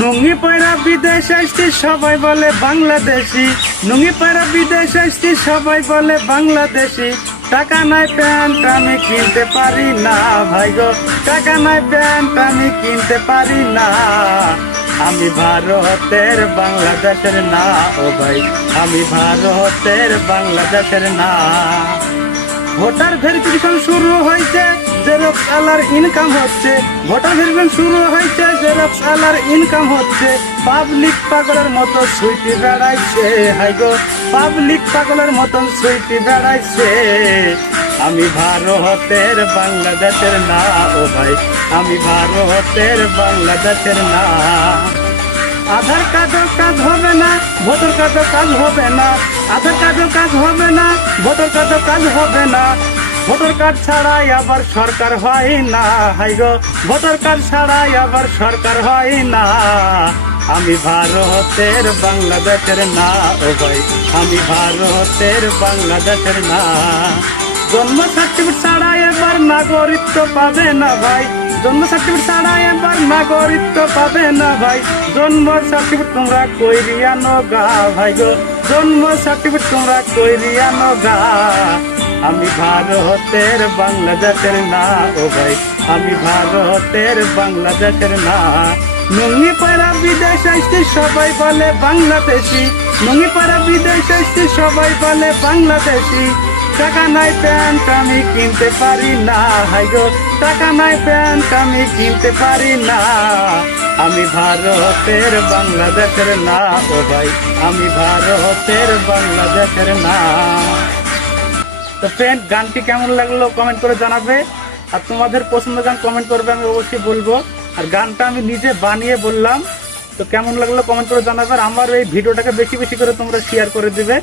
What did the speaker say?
নুঙ্গি পয়রা বিদেশ আসছি সবাই বলে বাংলাদেশি, নুঙ্গি পয়রা বিদেশ আসছি সবাই বলে বাংলাদেশি। টাকা নাই প্যান্ট আমি কিনতে পারি না ভাই গো, টাকা নাই প্যান্ট আমি কিনতে পারি না। আমি ভারতের বাংলাদেশের না ও ভাই, আমি ভারতের বাংলাদেশের না। ভোটার ভেরিফিকেশন শুরু হয়েছে, জেরক্স আলার ইনকাম হচ্ছে। ভোটার ভেরিফিকেশন শুরু হয়েছে, জেরক্স আলার ইনকাম হচ্ছে। পাবলিক পাগলের মতো সুইটি বেড়াইছে হাই গো, পাবলিক পাগলের মতন সুইটি বেড়াইছে। আমি ভারতের বাংলাদেশের না ও ভাই, আমি ভারতের বাংলাদেশের না। আধার কার্ডের কাজ হবে না, ভোটার কার্ডের কাজ হবে না। আধার কার্ডের কাজ হবে না, ভোটার কার্ডের কাজ হবে না। ভোটার কার্ড ছাড়াই আবার সরকার হয় না হাই গো, ভোটার কার্ড ছাড়াই আবার সরকার হয় না। আমি ভারতের বাংলাদেশের না ও ভাই, আমি ভারতের বাংলাদেশের না। জন্ম সার্টিফিকেট ছাড়া এবার নাগরিকত্ব পাবে না ভাই, জন্ম সার্টিফিকেট ছাড়া এবার নাগরিকত্ব পাবে না ভাই। জন্ম সার্টিফিকেট তোমরা কইরিয়ানো গা ভাই গো, জন্ম সার্টিফিকেট তোমরা কইরিয়ানো গা। আমি ভারতের বাংলাদেশের না ও ভাই, আমি ভারতের বাংলাদেশের না। নুঙ্গি পয়রা বিদেশ আসছি সবাই বলে বাংলাদেশি, নুঙ্গি পয়রা বিদেশ আসছি সবাই বলে বাংলাদেশি। টাকা নাই প্যান্ট আমি কিনতে পারি না হাই গো, টাকা নাই প্যান্ট আমি কিনতে পারি না। আমি ভারতের বাংলাদেশের না ও ভাই, আমি ভারতের বাংলাদেশের না। তো ফ্রেন্ড, গানটি কেমন লাগলো কমেন্ট করে জানাবে। আর তোমাদের পছন্দ গান কমেন্ট করবে, আমি অবশ্যই বলবো। আর গানটা আমি নিজে বানিয়ে বললাম, তো কেমন লাগলো কমেন্ট করে জানাবে। আর আমার এই ভিডিওটাকে বেশি বেশি করে তোমরা শেয়ার করে দিবে।